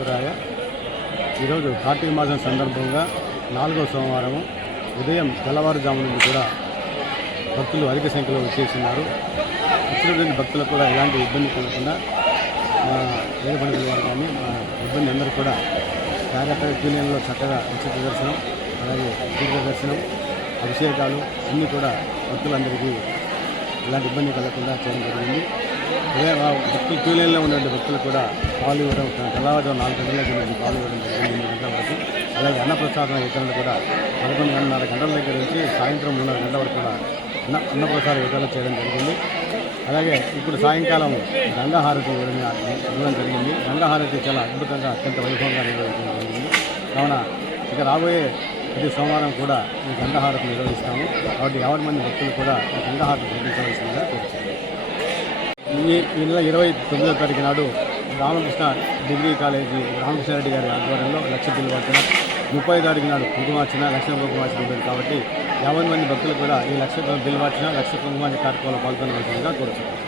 వెంకటేశ్వరాయ ఈరోజు కార్తీక మాసం సందర్భంగా నాలుగో సోమవారం ఉదయం తెల్లవారుజాము నుండి కూడా భక్తులు అధిక సంఖ్యలో వచ్చేస్తున్నారు. వచ్చినటువంటి భక్తులకు కూడా ఎలాంటి ఇబ్బంది కలగకుండా మా వేద పండితుల వారు కానీ మా ఇబ్బంది అందరూ కూడా జాగ్రత్తగా క్యూనియన్లో చక్కగా ఉచిత దర్శనం అలాగే దీర్ఘ దర్శనం అభిషేకాలు అన్నీ కూడా భక్తులందరికీ ఎలాంటి ఇబ్బంది కలగకుండా చేయడం జరిగింది. అదే ఆ భక్తులు క్యూ లైన్లో భక్తులు కూడా పాలు ఇవ్వడం తెల్లవారు నాలుగు గంటల దగ్గర పాలు ఇవ్వడం జరిగింది ఎనిమిది గంటల వరకు. అలాగే అన్నప్రసాదం వితరణ కూడా పదకొండు గంటన్నర గంటల దగ్గర నుంచి సాయంత్రం మూడున్నర గంటల వరకు కూడా అన్న అన్నప్రసాద వితరణ చేయడం జరిగింది. అలాగే ఇప్పుడు సాయంకాలం గంగాహారతి ఇవ్వడం జరిగింది. గంగాహారతి చాలా అద్భుతంగా అత్యంత వైభవంగా నిర్వహించడం జరిగింది. కావున ఇక రాబోయే ప్రతి సోమవారం కూడా ఈ గంగాహారతి నిర్వహిస్తాము. కాబట్టి యాభై మంది భక్తులు కూడా ఈ గంగాహారతి నిర్వహించవలసిందిగా కోరుతున్నాను ఈ ఈ నెల ఇరవై తొమ్మిదో తారీఖు నాడు రామకృష్ణ డిగ్రీ కాలేజీ రామకృష్ణారెడ్డి గారి ఆధ్వర్యంలో లక్ష బిల్లువార్చన ముప్పై తారీఖు నాడు కుంకుమార్చన లక్ష కుంకుమార్చన ఉంటుంది కాబట్టి యాభై మంది భక్తులు కూడా ఈ లక్ష బిల్లువార్చన లక్ష కుంకుమార్చన కార్యక్రమంలో పాల్గొనవలసిందిగా కోరుతున్నాను